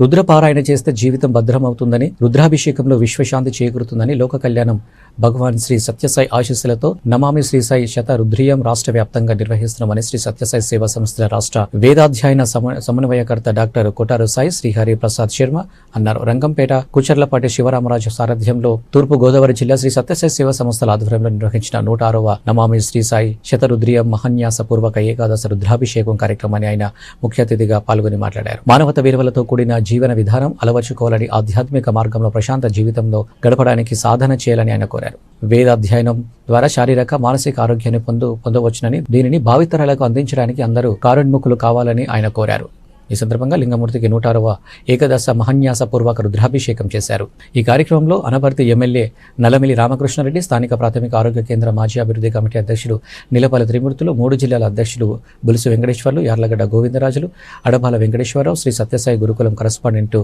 రుద్రపారాయణ చేస్తే జీవితం భద్రమవుతుందని, రుద్రాభిషేకంలో విశ్వశాంతి చేకూరుతుందని లోక కళ్యాణం భగవాన్ శ్రీ సత్యసాయి ఆశీస్సులతో నమామి శ్రీ సాయి శత రుద్రీయం రాష్ట్ర వ్యాప్తంగా నిర్వహిస్తున్నామని శ్రీ సత్యసాయి సేవా సంస్థల రాష్ట్ర వేదాధ్యయన సమన్వయకర్త డాక్టర్ కొటారు సాయి శ్రీహరి ప్రసాద్ శర్మ అన్నారు. రంగంపేట కుచర్లపాటి శివరామరాజు సారథ్యంలో తూర్పు గోదావరి జిల్లా శ్రీ సత్యసాయి సేవా సంస్థల ఆధ్వర్యంలో నిర్వహించిన 106వ నమామి శ్రీ సాయి శత రుద్రీయం మహాన్యాస పూర్వక ఏకాదశ రుద్రాభిషేకం కార్యక్రమాన్ని ఆయన ముఖ్య అతిథిగా పాల్గొని మాట్లాడారు. మానవత విలువలతో కూడిన జీవన విధానం అలవర్చుకోవాలని, ఆధ్యాత్మిక మార్గంలో ప్రశాంత జీవితంలో గడపడానికి సాధన చేయాలని ఆయన కోరారు. వేదాధ్యయనం ద్వారా శారీరక మానసిక ఆరోగ్యాన్ని పొందవచ్చునని, దీనిని భావితరాలకు అందించడానికి అందరూ కారుణ్ముఖులు కావాలని ఆయన కోరారు. ఈ సందర్భంగా లింగమూర్తికి 106వ ఏకదశ మహాన్యాస పూర్వక రుద్రాభిషేకం చేశారు. ఈ కార్యక్రమంలో అనపర్తి ఎమ్మెల్యే నల్లమిల్లి రామకృష్ణారెడ్డి, స్థానిక ప్రాథమిక ఆరోగ్య కేంద్ర మాజీ అభివృద్ధి కమిటీ అధ్యక్షుడు నిలపల్లి త్రిమూర్తులు, 3 జిల్లాల అధ్యక్షులు బులుసు వెంకటేశ్వర్లు, యార్లగడ్డ గోవిందరాజులు, అడబాల వెంకటేశ్వరరావు, శ్రీ సత్యసాయి గురుకులం కరస్పాండెంట్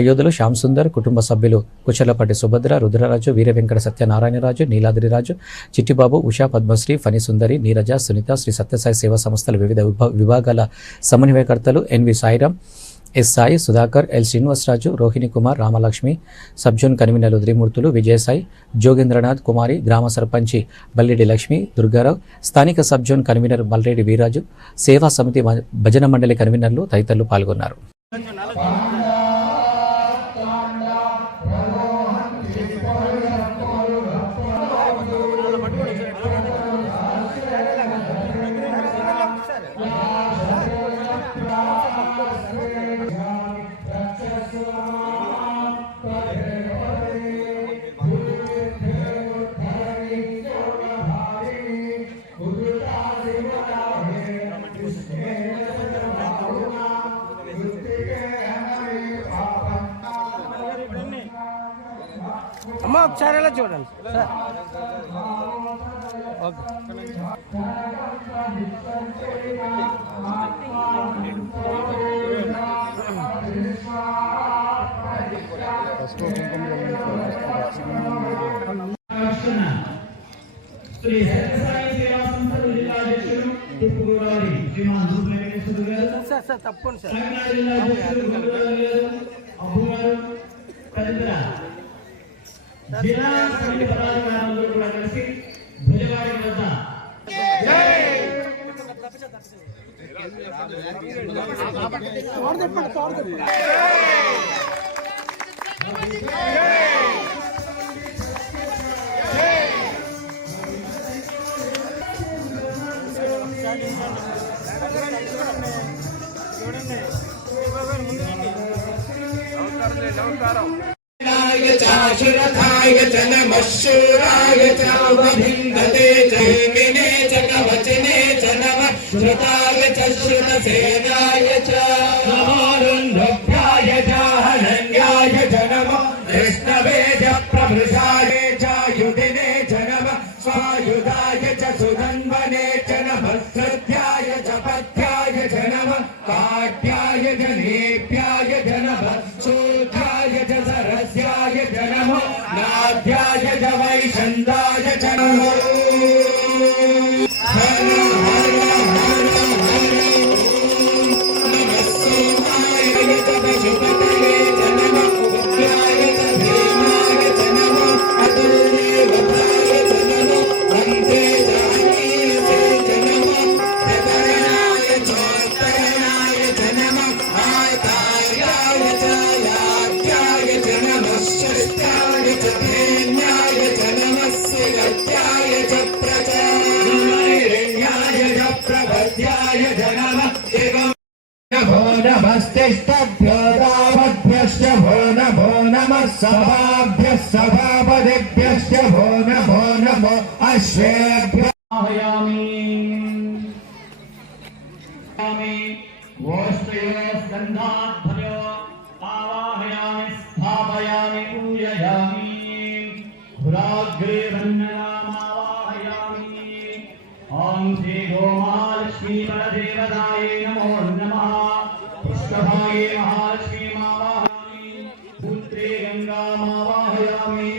అయోధ్యలో శ్యామ్ సుందర్, కుటుంబ సభ్యులు కుచర్లపాటి సుభద్ర, రుద్రరాజు, వీర వెంకట సత్యనారాయణరాజు, నీలాద్రిరాజు, చిట్టిబాబు, ఉషా, పద్మశ్రీ, ఫణి సుందరి, నీరజ, సునీత, శ్రీ సత్యసాయి సేవా సంస్థల వివిధ విభాగాల సమన్వయకర్తలు NV Sairam, S Sai, Sudhakar, L Srinivasaraju, Rohini Kumar, Ramalakshmi, subzone కన్వీనర్లు త్రిమూర్తులు, విజయసాయి, జోగేంద్రనాథ్ కుమారి, గ్రామ సర్పంచి బల్లిడి లక్ష్మి, దుర్గారావు, స్థానిక సబ్జోన్ కన్వీనర్ మల్రెడ్డి వీరాజు, సేవా సమితి భజన మండలి కన్వీనర్లు తదితరులు పాల్గొన్నారు. అమ్మ ఒకసారి ఎలా చూడండి సార్. ఓకే శ్రీ సత్యసాయి సేవా సంస్థల జిల్లా అధ్యక్షులు తూర్పు గోదావరి శ్రీమాన్ దూపు వెంకటేశ్వర గారు, సార్ తప్పకుండా సార్, జిల్లా అధ్యక్షులు అబ్బు గారు, తదితర జిల్లా సమితి పదాధికారులు కూడా కలిసి భుజవారి వద్ద నమస్కారం. चाशुरथाय च नमः शूराय च वभिन्दते च हेमिने च कवचने च नमः श्रुताय च श्रुतसेनाय च नमोरुन्धभ्याय च हनन्याय च नमः विष्णवे च प्रभृशाय च युधिने च नमः स्वायुधाय च सुधन्वने च नमः श्रुत्याय च पथ्याय च नमः काट्याय च नेप्याय च नमः शूद्राय च सरस्याय च नमः नाभ्याय च वैशन्दाय च नमः नमस्तेष्टभ्यो दावद्भ्यश्च भो नमः सभाभ्यः सभापतिभ्यश्च भो नमो अश्वेभ्यो स्कन्धाध्वर्यो आवाहयामि स्थापयामि पूजयामि हुराग्रे वन्दनामावाहयामि ॐ श्री गोमालक्ष्मी परदेवतायै नमो नमः पुष्पभागे महालक्ष्मीमावाहयामि पुत्रे गङ्गामावाहयामि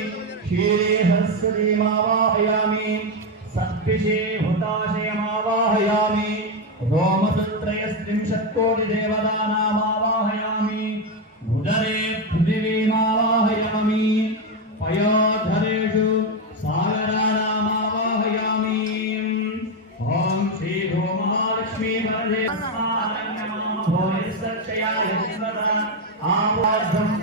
क्षीरे सरस्वतीमावाहयामि सत्त्वे महालक्ष्मी वरदे नमो भोजसक्षयाय स्मृता आवाजं